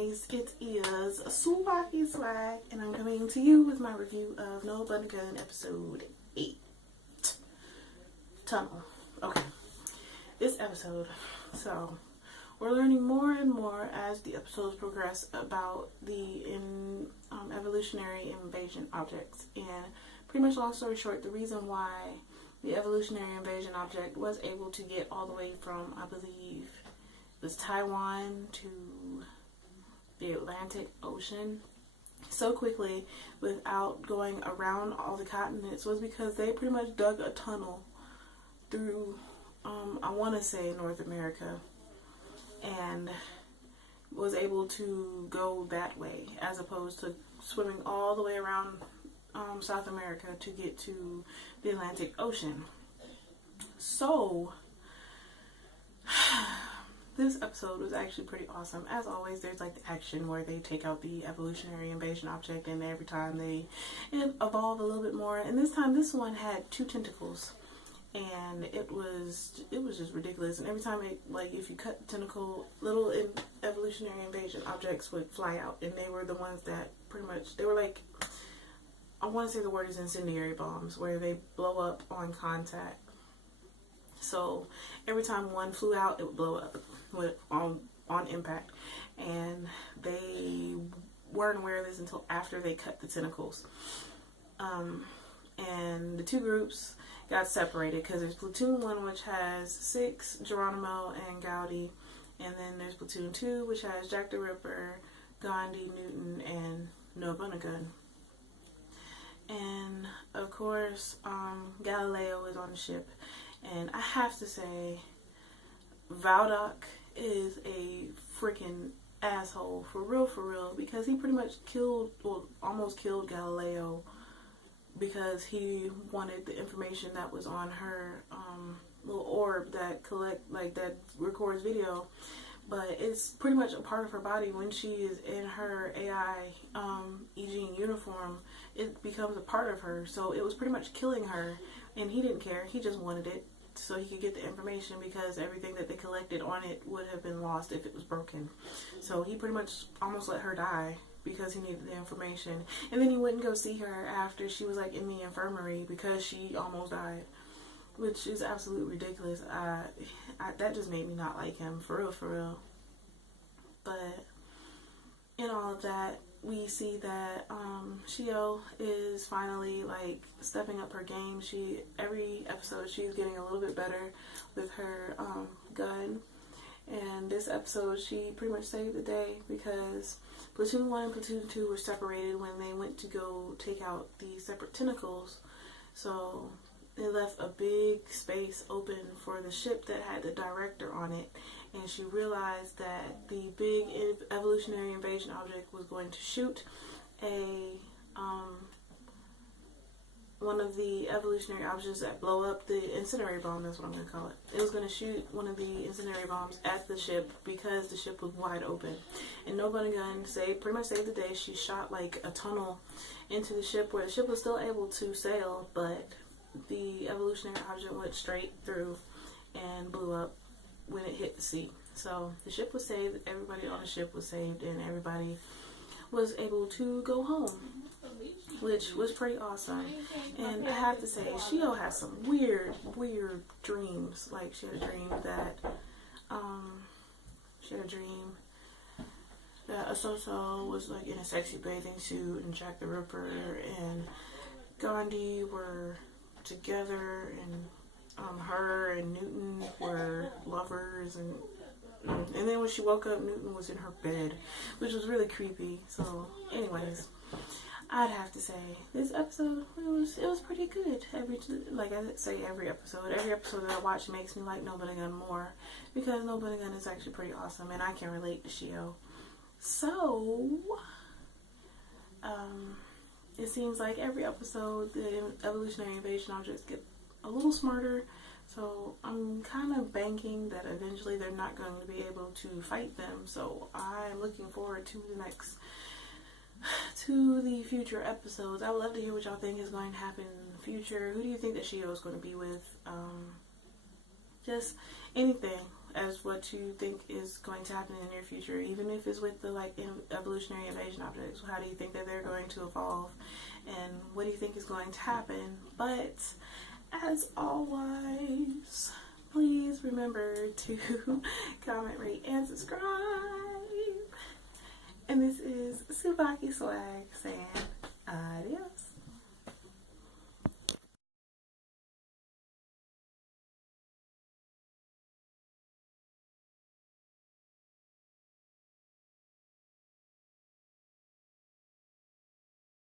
guys, it is TsubakiSwagg, and I'm coming to you with my review of Nobunagun episode 8, Tunnel. Okay, this episode, so we're learning more and more as the episodes progress about the evolutionary invasion objects, and pretty much long story short, the reason why the evolutionary invasion object was able to get all the way from, I believe, it was Taiwan to the Atlantic Ocean so quickly without going around all the continents was because they pretty much dug a tunnel through, I want to say North America, and was able to go that way as opposed to swimming all the way around South America to get to the Atlantic Ocean. So this episode was actually pretty awesome. As always, there's like the action where they take out the evolutionary invasion object, and every time they evolve a little bit more. And this time, this one had 2 tentacles, and it was just ridiculous. And every time it, like, if you cut the tentacle, little evolutionary invasion objects would fly out, and they were the ones that pretty much, they were like, I want to say the word is incendiary bombs, where they blow up on contact. So every time one flew out, it would blow up on impact, and they weren't aware of this until after they cut the tentacles. And the 2 groups got separated because there's Platoon 1, which has 6, Geronimo and Gaudi, and then there's Platoon 2, which has Jack the Ripper, Gandhi, Newton, and Nobunagun. And of course, Galileo is on the ship, and I have to say, Valdoc is a freaking asshole, for real, because he pretty much almost killed Galileo because he wanted the information that was on her little orb that that records video, but it's pretty much a part of her body. When she is in her AI EG uniform, it becomes a part of her, so it was pretty much killing her, and he didn't care. He just wanted it so he could get the information, because everything that they collected on it would have been lost if it was broken. So he pretty much almost let her die because he needed the information. And then he wouldn't go see her after she was like in the infirmary because she almost died, which is absolutely ridiculous. That just made me not like him, for real. But in all of that, we see that Shio is finally like stepping up her game. Every episode she's getting a little bit better with her gun, and this episode she pretty much saved the day because Platoon 1 and Platoon 2 were separated when they went to go take out the separate tentacles, so they left a big space open for the ship that had the director on it, and she realized that the big evolutionary invasion object was going to shoot one of the evolutionary objects that blow up the incendiary bomb. That's what I'm going to call it. It was going to shoot one of the incendiary bombs at the ship because the ship was wide open. And Nobunagun pretty much saved the day. She shot like a tunnel into the ship where the ship was still able to sail, but the evolutionary object went straight through and blew up when it hit the sea. So the ship was saved, everybody on the ship was saved, and everybody was able to go home, which was pretty awesome. And I have to say, Shio has some weird dreams. Like, she had a dream that Asoso was like in a sexy bathing suit, and Jack the Ripper and Gandhi were together, and her and Newton were lovers, and then when she woke up, Newton was in her bed, which was really creepy. So anyways, I'd have to say this episode, it was pretty good. Every episode that I watch makes me like Nobunagun more, because Nobunagun is actually pretty awesome, and I can relate to Shio. So it seems like every episode the evolutionary invasion objects get a little smarter, so I'm kind of banking that eventually they're not going to be able to fight them. So I'm looking forward to the future episodes. I would love to hear what y'all think is going to happen in the future. Who do you think that Shio is going to be with? just anything as what you think is going to happen in the near future, even if it's with the like evolutionary invasion objects. How do you think that they're going to evolve, and what do you think is going to happen? But as always, please remember to comment, rate, and subscribe. And this is TsubakiSwagg saying adios.